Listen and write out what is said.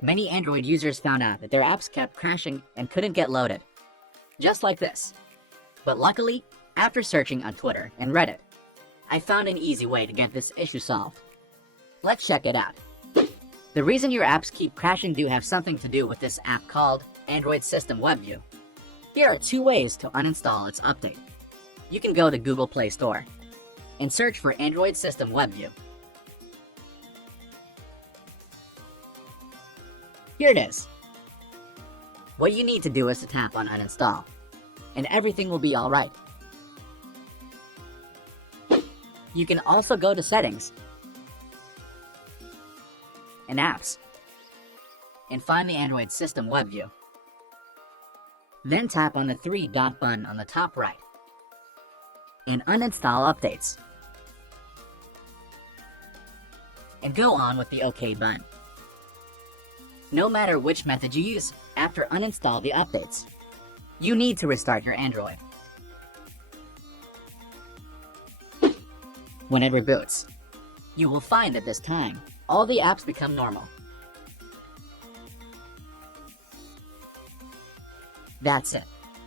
Many Android users found out that their apps kept crashing and couldn't get loaded. Just like this. But luckily, after searching on Twitter and Reddit, I found an easy way to get this issue solved. Let's check it out. The reason your apps keep crashing do have something to do with this app called Android System WebView. Here are two ways to uninstall its update. You can go to Google Play Store and search for Android System WebView. Here it is. What you need to do is to tap on uninstall, and everything will be alright. You can also go to Settings and Apps and find the Android System WebView. Then tap on the three-dot button on the top right and uninstall updates. And go on with the OK button. No matter which method you use, after uninstall the updates, you need to restart your Android. When it reboots, you will find that this time, all the apps become normal. That's it.